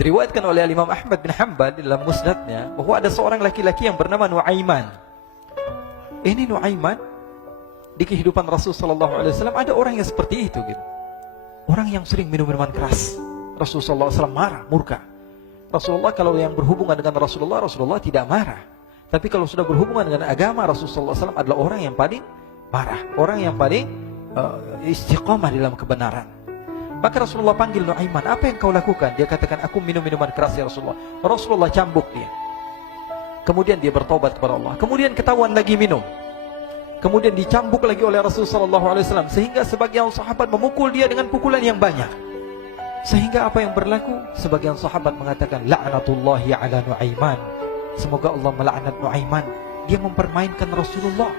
Diriwayatkan oleh Imam Ahmad bin Hanbal dalam musnadnya bahwa ada seorang laki-laki yang bernama Nuaiman. Ini Nuaiman, di kehidupan Rasulullah SAW ada orang yang seperti itu gitu. Orang yang sering minum minuman keras. Rasulullah SAW marah, murka. Rasulullah kalau yang berhubungan dengan Rasulullah tidak marah. Tapi kalau sudah berhubungan dengan agama, Rasulullah SAW adalah orang yang paling marah, orang yang paling istiqomah dalam kebenaran. Maka Rasulullah panggil Nuaiman, apa yang kau lakukan? Dia katakan, aku minum minuman keras ya Rasulullah. Rasulullah cambuk dia. Kemudian dia bertobat kepada Allah. Kemudian ketahuan lagi minum. Kemudian dicambuk lagi oleh Rasulullah SAW. Sehingga sebagian sahabat memukul dia dengan pukulan yang banyak. Sehingga apa yang berlaku? Sebagian sahabat mengatakan, la'natullahi ala Nuaiman. Semoga Allah melaknat Nuaiman. Dia mempermainkan Rasulullah.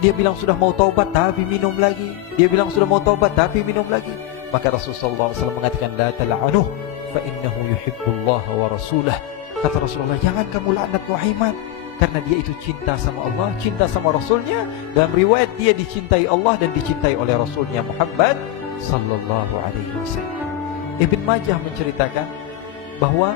Dia bilang sudah mau taubat tapi minum lagi. Dia bilang sudah mau taubat tapi minum lagi. Maka Rasulullah SAW mengatakan, la tal'anuh fa innahu yuhibbullaha wa rasulah. Kata Rasulullah, jangan kamu laknat Nuaiman, karena dia itu cinta sama Allah, cinta sama Rasulnya. Dalam riwayat dia dicintai Allah dan dicintai oleh Rasulnya Muhammad sallallahu alaihi wasallam. Ibn Majah menceritakan bahwa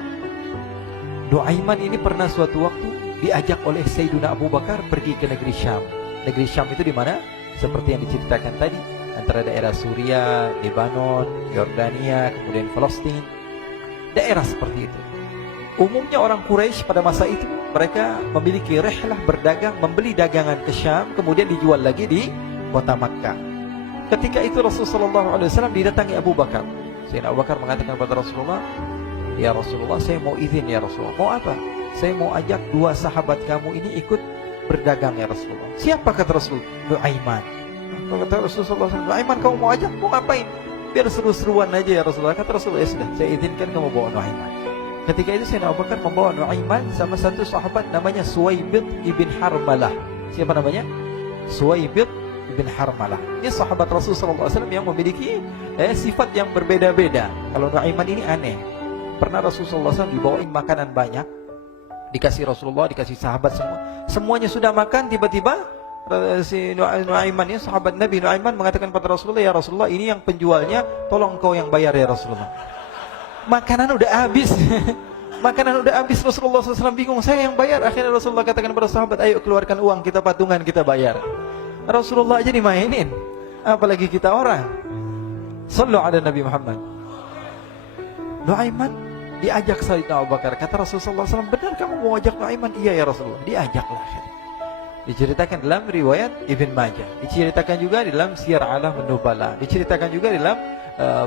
Nuaiman ini pernah suatu waktu diajak oleh Sayyidina Abu Bakar pergi ke negeri Syam. Negeri Syam itu di mana? Seperti yang diceritakan tadi, antara daerah Suriah, Lebanon, Yordania, kemudian Palestina. Daerah seperti itu. Umumnya orang Quraisy pada masa itu mereka memiliki rihlah berdagang, membeli dagangan ke Syam, kemudian dijual lagi di kota Makkah. Ketika itu Rasulullah SAW didatangi Abu Bakar. Sayyidina Abu Bakar mengatakan kepada Rasulullah, ya Rasulullah, saya mau izin ya Rasulullah. Mau apa? Saya mau ajak dua sahabat kamu ini ikut berdagang ya Rasulullah. Siapa kata Rasul? Nuaiman. Kata Rasulullah SAW, Nuaiman kamu mau ajak? Mau ngapain? Biar seru-seruan aja ya Rasulullah. Kata Rasulullah, ya sudah, saya izinkan kamu bawa Nuaiman. Ketika itu Sayyidina Abu Bakar membawa Nuaiman sama satu sahabat namanya Suwaibid ibn Harmalah. Siapa namanya? Suwaibid ibn Harmalah. Ini sahabat Rasulullah SAW yang memiliki sifat yang berbeda-beda. Kalau Nuaiman ini aneh. Pernah Rasulullah SAW dibawain makanan banyak, dikasih Rasulullah, dikasih sahabat semua. Semuanya sudah makan, tiba-tiba si Nuaiman ini, sahabat Nabi Nuaiman mengatakan kepada Rasulullah, ya Rasulullah, ini yang penjualnya, tolong kau yang bayar ya Rasulullah. Makanan udah habis. Makanan udah habis, Rasulullah SAW bingung, saya yang bayar. Akhirnya Rasulullah katakan kepada sahabat, ayo keluarkan uang, kita patungan, kita bayar. Rasulullah aja dimainin, apalagi kita orang. Sallu ala Nabi Muhammad. Nuaiman diajak Sayyidina Abu Bakar. Kata Rasulullah SAW, benar kamu mau ajak Nuaiman? Iya ya Rasulullah. Diajaklah. Diceritakan dalam riwayat Ibn Majah, diceritakan juga dalam Siyar A'lam An-Nubala, diceritakan juga dalam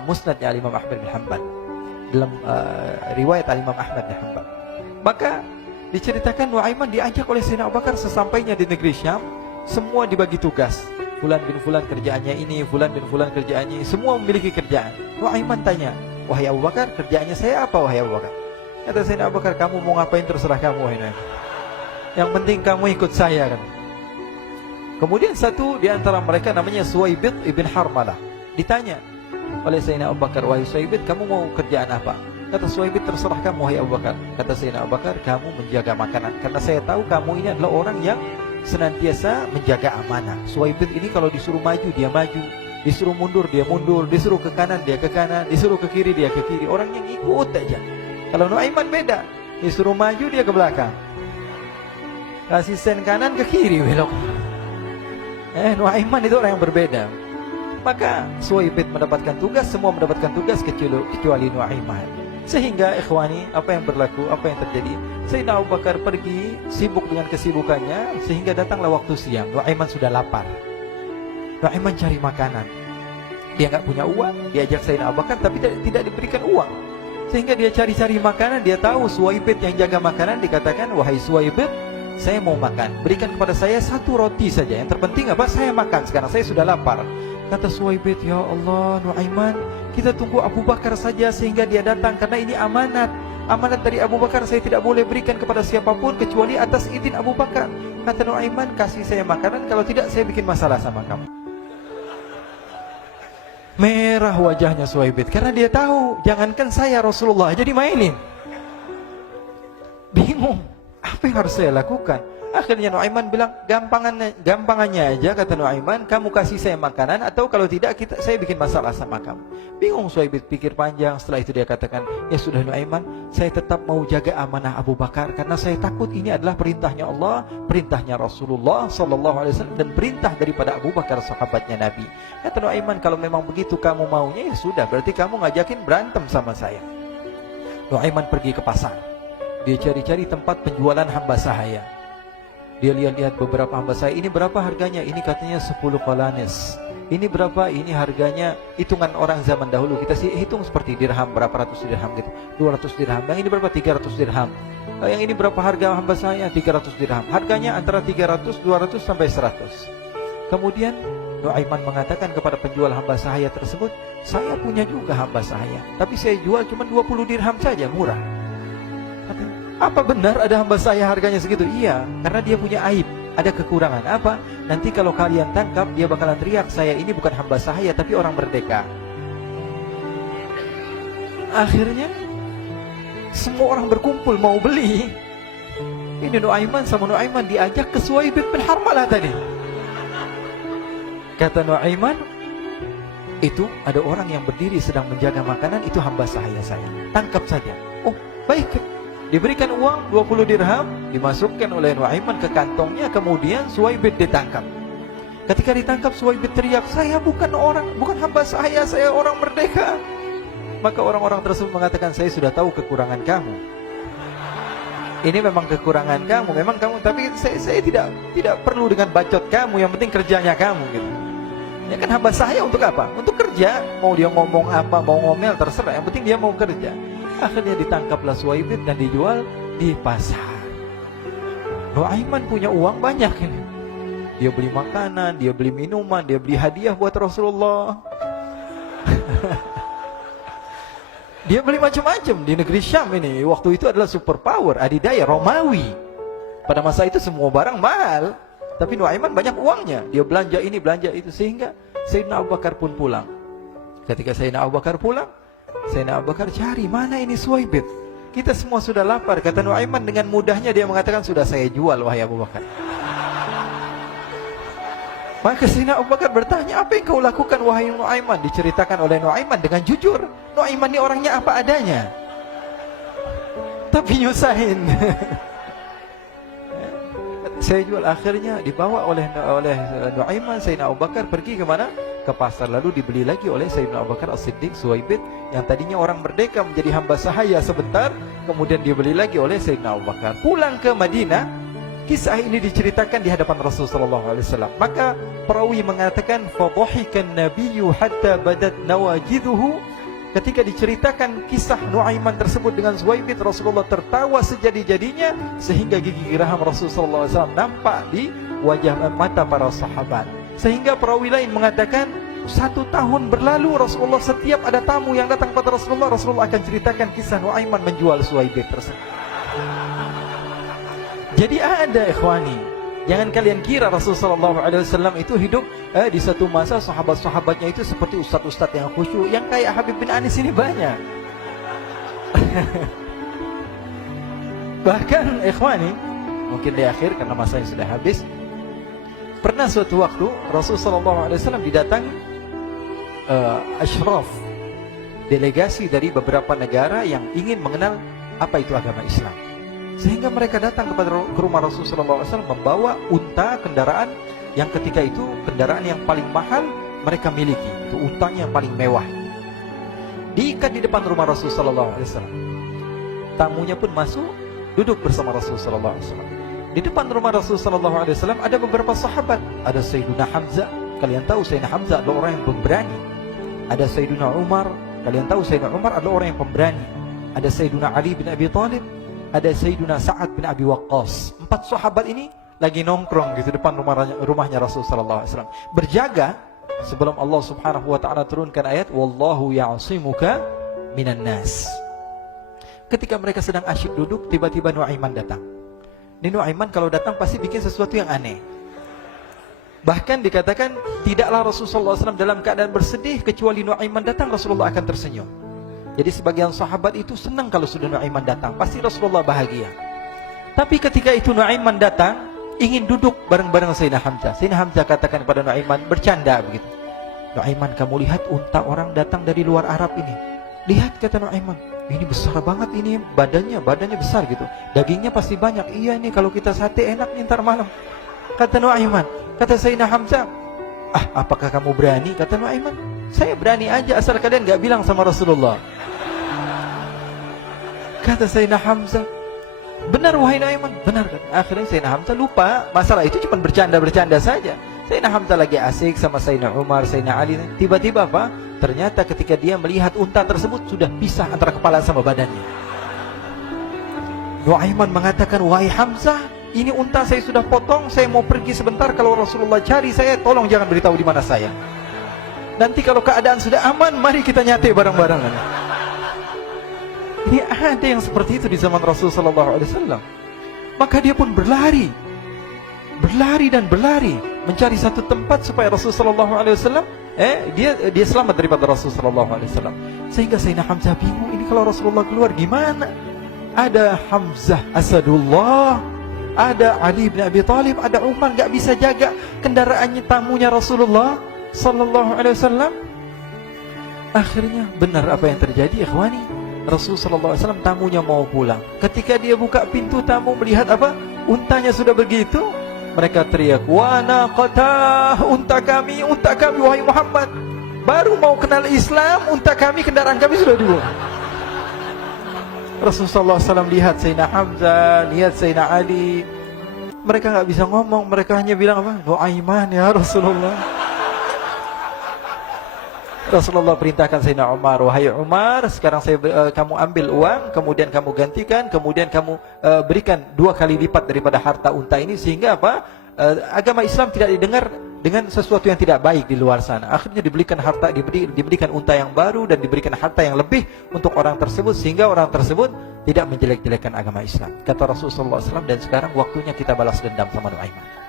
Musnadnya Imam Ahmad bin Hanbal, dalam riwayat Imam Ahmad bin Hanbal. Maka diceritakan Nuaiman diajak oleh Sayyidina Abu Bakar. Sesampainya di negeri Syam, semua dibagi tugas. Fulan bin Fulan kerjaannya ini, Fulan bin Fulan kerjaannya ini, semua memiliki kerjaan. Nuaiman tanya, wahai Abu Bakar, kerjaannya saya apa wahai Abu Bakar? Kata Sayyidina Abu Bakar, kamu mau ngapain terserah kamu wahai Nuaiman. Yang penting kamu ikut saya kan. Kemudian satu di antara mereka namanya Suwaibid ibn Harmalah. Ditanya oleh Sayyidina Abu Bakar, wahai Suwaibid, kamu mau kerjaan apa? Kata Suwaibid, terserah kamu wahai Abu Bakar. Kata Sayyidina Abu Bakar, kamu menjaga makanan, karena saya tahu kamu ini adalah orang yang senantiasa menjaga amanah. Suwaibid ini kalau disuruh maju dia maju, disuruh mundur dia mundur, disuruh ke kanan dia ke kanan, disuruh ke kiri dia ke kiri. Orang yang ikut aja. Kalau Nuaiman beda, disuruh maju dia ke belakang, kasih sen kanan ke kiri belok. Nuaiman itu orang yang berbeda. Maka Suwaibid mendapatkan tugas, semua mendapatkan tugas kecuali Nuaiman. Sehingga ikhwani, apa yang berlaku, apa yang terjadi? Sayyidina Abu Bakar pergi sibuk dengan kesibukannya, sehingga datanglah waktu siang. Nuaiman sudah lapar. Nuaiman cari makanan. Dia nggak punya uang, diajak Sayyidina Abu Bakar tapi tidak diberikan uang. Sehingga dia cari-cari makanan. Dia tahu Suwaibid yang jaga makanan. Dikatakan, wahai Suwaibid, saya mau makan, berikan kepada saya satu roti saja. Yang terpenting apa? Saya makan sekarang, saya sudah lapar. Kata Suwaibid, ya Allah Nuaiman, kita tunggu Abu Bakar saja sehingga dia datang, karena ini amanat. Amanat dari Abu Bakar, saya tidak boleh berikan kepada siapapun kecuali atas izin Abu Bakar. Kata Nuaiman, kasih saya makanan, kalau tidak saya bikin masalah sama kamu. Merah wajahnya Suwaibid, karena dia tahu, jangankan saya, Rasulullah aja dimainin. Bingung, apa yang harus saya lakukan? Akhirnya Nuaiman bilang, gampangannya aja, kata Nuaiman, kamu kasih saya makanan, atau kalau tidak saya bikin masalah sama kamu. Bingung Suhaib pikir panjang. Setelah itu dia katakan, ya sudah Nuaiman, saya tetap mau jaga amanah Abu Bakar, karena saya takut ini adalah perintahnya Allah, perintahnya Rasulullah SAW, dan perintah daripada Abu Bakar, sahabatnya Nabi. Kata Nuaiman, kalau memang begitu kamu maunya, ya sudah, berarti kamu ngajakin berantem sama saya. Nuaiman pergi ke pasar. Dia cari-cari tempat penjualan hamba sahaya. Dia lihat-lihat beberapa hamba sahaya. Ini berapa harganya? Ini katanya 10 qalanis. Ini berapa? Ini harganya, hitungan orang zaman dahulu, kita sih hitung seperti dirham, berapa ratus dirham gitu, 200 dirham. Yang ini berapa? 300 dirham. Yang ini berapa harga hamba sahaya? 300 dirham. Harganya antara 300, 200 sampai 100. Kemudian Nuaiman mengatakan kepada penjual hamba sahaya tersebut, saya punya juga hamba sahaya, tapi saya jual cuma 20 dirham saja, murah. Apa benar ada hamba saya harganya segitu? Iya, karena dia punya aib, ada kekurangan. Apa? Nanti kalau kalian tangkap, dia bakalan teriak, saya ini bukan hamba sahaya, tapi orang merdeka. Akhirnya semua orang berkumpul mau beli. Ini Nuaiman sama Nuaiman diajak ke Suhaib bin Harmalah tadi. Kata Nuaiman, itu ada orang yang berdiri sedang menjaga makanan, itu hamba sahaya saya, tangkap saja. Oh, baik. Diberikan uang 20 dirham, dimasukkan oleh Nuaiman ke kantongnya, kemudian Suhaib ditangkap. Ketika ditangkap, Suhaib teriak, saya bukan hamba saya orang merdeka. Maka orang-orang tersebut mengatakan, saya sudah tahu kekurangan kamu. Ini memang kekurangan kamu, memang kamu, tapi saya tidak perlu dengan bacot kamu, yang penting kerjanya kamu gitu. Ya kan hamba saya untuk apa? Untuk kerja. Mau dia ngomong apa, mau ngomel, terserah, yang penting dia mau kerja. Akhirnya ditangkaplah Suhaib dan dijual di pasar. Nuaiman punya uang banyak ini. Dia beli makanan, dia beli minuman, dia beli hadiah buat Rasulullah. Dia beli macam-macam di negeri Syam ini. Waktu itu adalah superpower, adidaya Romawi. Pada masa itu semua barang mahal, tapi Nuaiman banyak uangnya. Dia belanja ini, belanja itu, sehingga Sayyidina Abu Bakar pun pulang. Ketika Sayyidina Abu Bakar pulang, Sayyidina Abu Bakar cari, mana ini Suhaib? Kita semua sudah lapar. Kata Nuaiman dengan mudahnya dia mengatakan, sudah saya jual wahai Abu Bakar. Maka Sayyidina Abu Bakar bertanya, apa yang kau lakukan wahai Nuaiman? Diceritakan oleh Nuaiman dengan jujur. Nuaiman ini orangnya apa adanya, tapi nyusahin. Saya jual. Akhirnya dibawa oleh Nuaiman, Sayyidina Abu Bakar pergi ke mana? Ke pasar. Lalu dibeli lagi oleh Sayyidina Abu Bakar As-Siddiq Suhaib, yang tadinya orang merdeka menjadi hamba sahaya sebentar, kemudian dibeli lagi oleh Sayyidina Abu Bakar. Pulang ke Madinah, kisah ini diceritakan di hadapan Rasulullah SAW. Maka perawi mengatakan, fadhahikan nabiyyu hatta badat nawajiduhu. Ketika diceritakan kisah Nuaiman tersebut dengan Suhaib, Rasulullah tertawa sejadi-jadinya, sehingga gigi geraham Rasulullah SAW nampak di wajah mata para sahabat. Sehingga perawi lain mengatakan, 1 tahun berlalu Rasulullah, setiap ada tamu yang datang pada Rasulullah akan ceritakan kisah Nuaiman menjual Suhaib tersebut. Jadi ada ikhwani, jangan kalian kira Rasulullah SAW itu hidup di satu masa sahabat-sahabatnya itu seperti ustadz-ustadz yang khusyuk, yang kayak Habib bin Anis ini banyak. Bahkan ikhwani, mungkin di akhir karena masanya sudah habis, pernah suatu waktu Rasulullah SAW didatangi asyraf, delegasi dari beberapa negara yang ingin mengenal apa itu agama Islam. Sehingga mereka datang ke rumah Rasulullah SAW membawa unta, kendaraan yang ketika itu kendaraan yang paling mahal mereka miliki. Itu untanya yang paling mewah. Diikat di depan rumah Rasulullah SAW. Tamunya pun masuk, duduk bersama Rasulullah SAW. Di depan rumah Rasulullah SAW ada beberapa sahabat. Ada Sayyiduna Hamzah. Kalian tahu Sayyidina Hamzah adalah orang yang pemberani. Ada Sayyiduna Umar. Kalian tahu Sayyidina Umar adalah orang yang pemberani. Ada Sayyiduna Ali bin Abi Thalib. Ada Sayyiduna Sa'ad bin Abi Waqqas. 4 sahabat ini lagi nongkrong gitu depan rumahnya Rasulullah SAW, berjaga sebelum Allah Subhanahu wa taala turunkan ayat wallahu ya'simuka minan nas. Ketika mereka sedang asyik duduk, tiba-tiba Nuaiman datang. Ini Nuaiman kalau datang pasti bikin sesuatu yang aneh. Bahkan dikatakan tidaklah Rasulullah SAW dalam keadaan bersedih, kecuali Nuaiman datang Rasulullah akan tersenyum. Jadi sebagian sahabat itu senang kalau sudah Nuaiman datang, pasti Rasulullah bahagia. Tapi ketika itu Nuaiman datang, ingin duduk bareng-bareng Sayyidina Hamzah. Sayyidina Hamzah katakan kepada Nuaiman, bercanda begitu. Nuaiman, kamu lihat unta orang datang dari luar Arab ini. Lihat, kata Nuaiman, ini besar banget, ini badannya besar gitu. Dagingnya pasti banyak. Iya, ini kalau kita sate enak nih ntar malam. Kata Nuaiman. Kata Sayyidina Hamzah, apakah kamu berani? Kata Nuaiman, saya berani aja asal kalian gak bilang sama Rasulullah. Kata Sayyidina Hamzah, benar wahai Nuaiman, benar kan? Akhirnya Sayyidina Hamzah lupa masalah itu, cuma bercanda-bercanda saja. Sayyidina Hamzah lagi asik sama Sayyidina Umar, Sayyidina Ali. Tiba-tiba apa? Ternyata ketika dia melihat unta tersebut sudah pisah antara kepala sama badannya. Nuaiman mengatakan, wahai Hamzah, ini unta saya sudah potong, saya mau pergi sebentar. Kalau Rasulullah cari saya, tolong jangan beritahu di mana saya. Nanti kalau keadaan sudah aman, mari kita nyate bareng-barengan. Ini ada yang seperti itu di zaman Rasulullah SAW. Maka dia pun berlari dan berlari mencari satu tempat supaya Rasulullah SAW dia selamat daripada Rasulullah SAW. Sehingga Sayyidina Hamzah bingung, ini kalau Rasulullah keluar gimana? Ada Hamzah Asadullah, ada Ali bin Abi Thalib, ada Umar, gak bisa jaga kendaraannya, tamunya Rasulullah SAW. Akhirnya benar apa yang terjadi, ikhwani. Rasulullah SAW tamunya mau pulang. Ketika dia buka pintu tamu melihat apa? Untanya sudah begitu. Mereka teriak, wa naqatah, unta kami wahai Muhammad. Baru mau kenal Islam, unta kami, kendaraan kami sudah dibuang. Rasulullah SAW lihat Sayyidina Hamzah, lihat Sayyidina Ali. Mereka gak bisa ngomong, mereka hanya bilang apa? Nuaiman ya Rasulullah. Rasulullah perintahkan Sayyidina Umar, wahai Umar, sekarang kamu ambil uang, kemudian kamu gantikan, kemudian kamu berikan 2 kali lipat daripada harta unta ini, sehingga apa? Agama Islam tidak didengar dengan sesuatu yang tidak baik di luar sana. Akhirnya diberikan harta, diberikan unta yang baru dan diberikan harta yang lebih untuk orang tersebut, sehingga orang tersebut tidak menjelek-jelekan agama Islam. Kata Rasulullah SAW, dan sekarang waktunya kita balas dendam sama Nuaiman.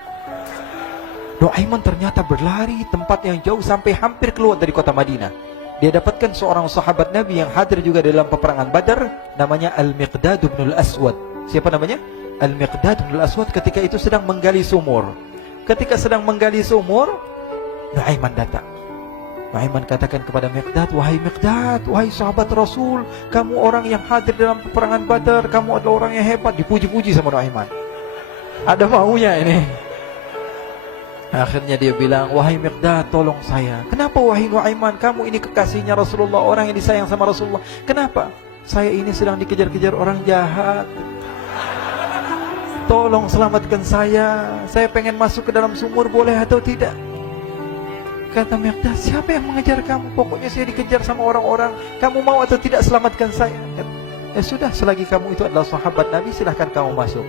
Nuaiman ternyata berlari tempat yang jauh sampai hampir keluar dari kota Madinah. Dia dapatkan seorang sahabat Nabi yang hadir juga dalam peperangan Badar, namanya Al-Miqdad bin Al-Aswad. Siapa namanya? Al-Miqdad bin Al-Aswad ketika itu sedang menggali sumur. Ketika sedang menggali sumur, Nuaiman datang. Nuaiman katakan kepada Miqdad, wahai Miqdad, wahai sahabat Rasul, kamu orang yang hadir dalam peperangan Badar, kamu adalah orang yang hebat. Dipuji-puji sama Nuaiman. Ada maunya ini. Akhirnya dia bilang, wahai Miqdad, tolong saya. Kenapa wahai Nuaiman, kamu ini kekasihnya Rasulullah, orang yang disayang sama Rasulullah. Kenapa? Saya ini sedang dikejar-kejar orang jahat. Tolong selamatkan saya. Saya pengen masuk ke dalam sumur, boleh atau tidak? Kata Miqdad, siapa yang mengejar kamu? Pokoknya saya dikejar sama orang-orang. Kamu mau atau tidak selamatkan saya? Ya sudah, selagi kamu itu adalah sahabat Nabi, silahkan kamu masuk.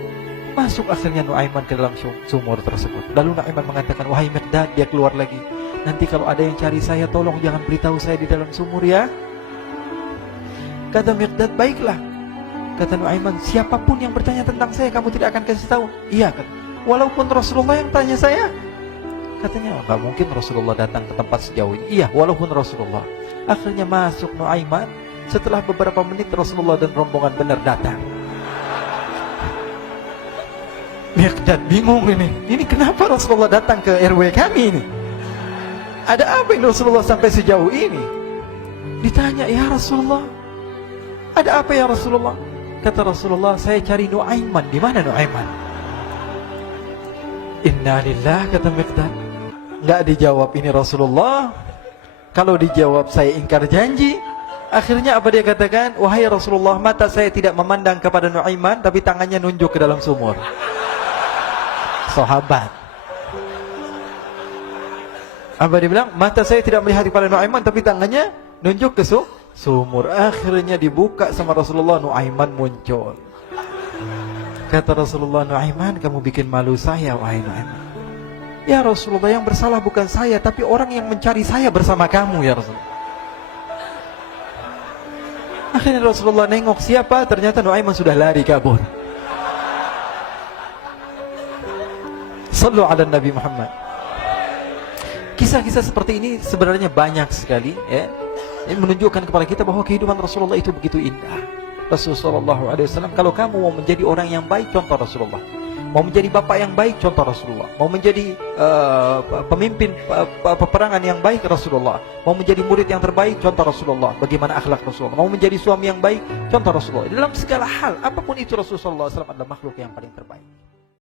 Masuk akhirnya Nuaiman ke dalam sumur tersebut. Lalu Nuaiman mengatakan, wahai Miqdad, dia keluar lagi. Nanti kalau ada yang cari saya, tolong jangan beritahu saya di dalam sumur ya. Kata Miqdad, baiklah. Kata Nuaiman, siapapun yang bertanya tentang saya, kamu tidak akan kasih tahu. Iya kan? Walaupun Rasulullah yang tanya saya. Katanya, nggak mungkin Rasulullah datang ke tempat sejauh ini. Iya, walaupun Rasulullah. Akhirnya masuk Nuaiman. Setelah beberapa menit Rasulullah dan rombongan benar datang. Miqdad bingung ini. Ini kenapa Rasulullah datang ke RW kami ini? Ada apa yang Rasulullah sampai sejauh ini? Ditanya, ya Rasulullah, ada apa ya Rasulullah? Kata Rasulullah, saya cari Nuaiman. Di mana Nuaiman? Innalillah, kata Miqdad. Nggak dijawab ini Rasulullah. Kalau dijawab saya ingkar janji. Akhirnya apa dia katakan? Wahai Rasulullah, mata saya tidak memandang kepada Nuaiman, tapi tangannya nunjuk ke dalam sumur. Sahabat. Apa dia bilang? Mata saya tidak melihat kepada Nuaiman, tapi tangannya nunjuk ke sumur. Akhirnya dibuka sama Rasulullah, Nuaiman muncul. Kata Rasulullah, Nuaiman, kamu bikin malu saya, wahai Nuaiman. Ya Rasulullah, yang bersalah bukan saya, tapi orang yang mencari saya bersama kamu, ya Rasulullah. Akhirnya Rasulullah nengok siapa, ternyata Nuaiman sudah lari kabur. Sallu ala Nabi Muhammad. Kisah-kisah seperti ini sebenarnya banyak sekali, ya. Ini menunjukkan kepada kita bahwa kehidupan Rasulullah itu begitu indah. Rasulullah SAW, kalau kamu mau menjadi orang yang baik, contoh Rasulullah. Mau menjadi bapak yang baik, contoh Rasulullah. Mau menjadi pemimpin peperangan yang baik, Rasulullah. Mau menjadi murid yang terbaik, contoh Rasulullah. Bagaimana akhlak Rasulullah. Mau menjadi suami yang baik, contoh Rasulullah. Dalam segala hal, apapun itu Rasulullah SAW adalah makhluk yang paling terbaik.